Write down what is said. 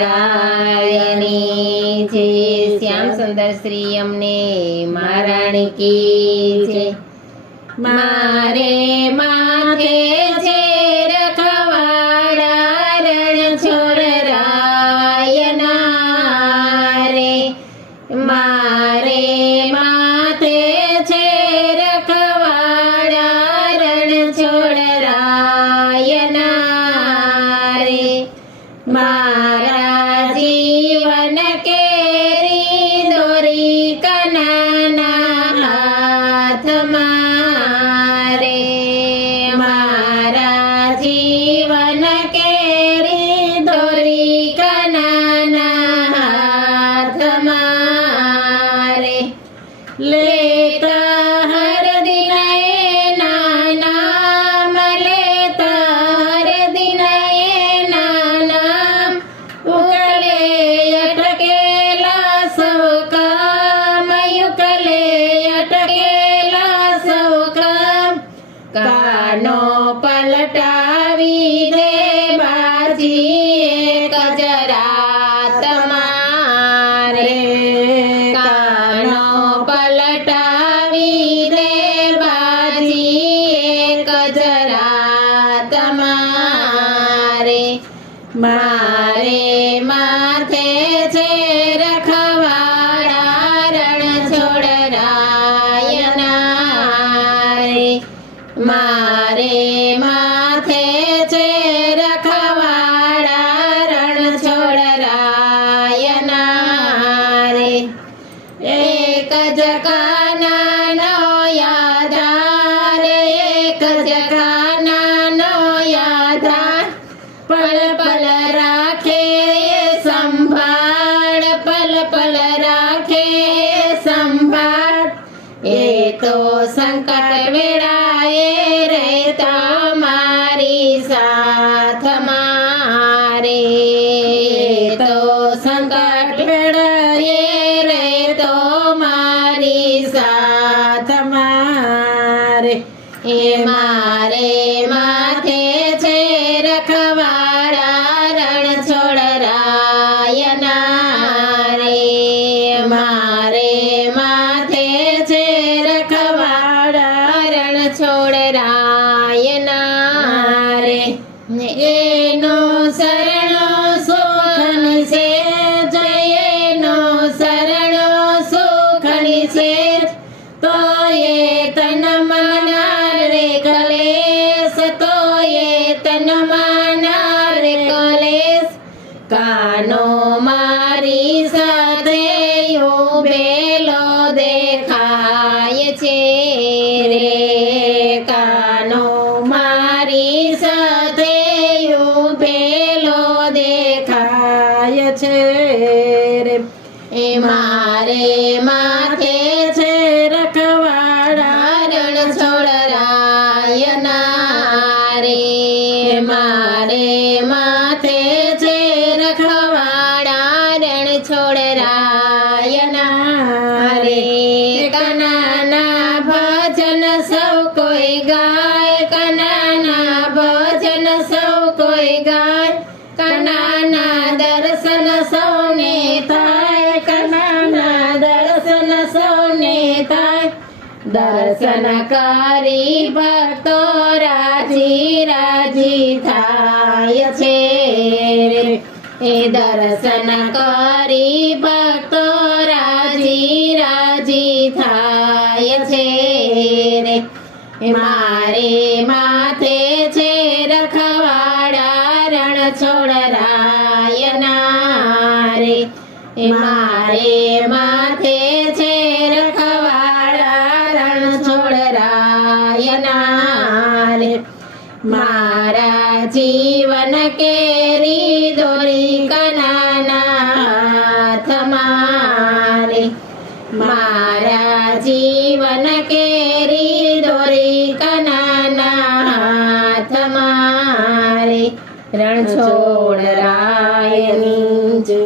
રાયની જે શ્યામ સુંદર શ્રી અમને મહારાણી કી છે. મારે માથે છે રખવાડા રણછોડ રાયના રે. મારે માથે છે રખવાડા રણછોડ રાયના રે. મારા જીવન કેરી દોરી કનાના હાથમાં રે. મારા જીવન કેરી દોરી કનાના હાથમાં રે. લેતા હર દિન એના નામ, લેતા હર દિન એના નામ. ઉકલે અટકેલા સૌ કામ, ઉકલે અટકેલા સૌ કામ. કાનો પલટાવી દે બાજી એક જરાત મારે. કાનો પલટાવી દે બાજી એક જરાત મારે. મારે માથે છે રખવાડા રણછોડ રાયના રે. મારે માથે છે રખવાડા રણછોડ રાયના રે. એક જ કાનાનો યાદાર, એક જ કાનાનો યાદાર. પલ પલ રાખે સંભાળ, પલ પલ રાખે સંભાળ. એ તો સંકટ વેળાએ રહેતા મારી સાથ મારે. એ તો સંકટ વેળાએ રહેતો મારી સાથ મારે. એ મારે માથે છે રખવાડા રણછોડ રાયના રે. મારે માથે છે રખવાડા રણછોડ રાયના રે. એનો શરણો સુખની છે જય, એનો શરણો સુખની છે. તો એ તન મન રે કલેશ, તો એ તન મન રે કલેશ. કાનો મારી સાથે ઉભેલો દેખાય છે રે. કાનો મારી સાથે ઉભેલો દેખાય છે રે. એ મારે માથે છે રખવાડા રણછોડ રાયના રે. મારે માથે છે રખવાડા રણછોડ રાયના રે. કનાના ભજન સૌ કોઈ ગાય, કનાના ભજન સૌ કોઈ ગાય. કનાના દર્શન સૌને થાય, કનાના દર્શન સૌને થાય. દર્શન કરી ભક્તો રાજી રાજી થાય છે રે. એ દર્શન કરી ભક્તો રાજી રાજી થાય છે રે. મારે માથે છે રખવાડા રણછોડ રાયના રે. મારે માથે છે રખવાડા રણછોડ રાયના રે. મારા જીવન કેરી દોરી કનાના હાથમાં રે. મારા જીવન કેરી દોરી કનાના હાથમાં રે. રણછોડ રાયની જય.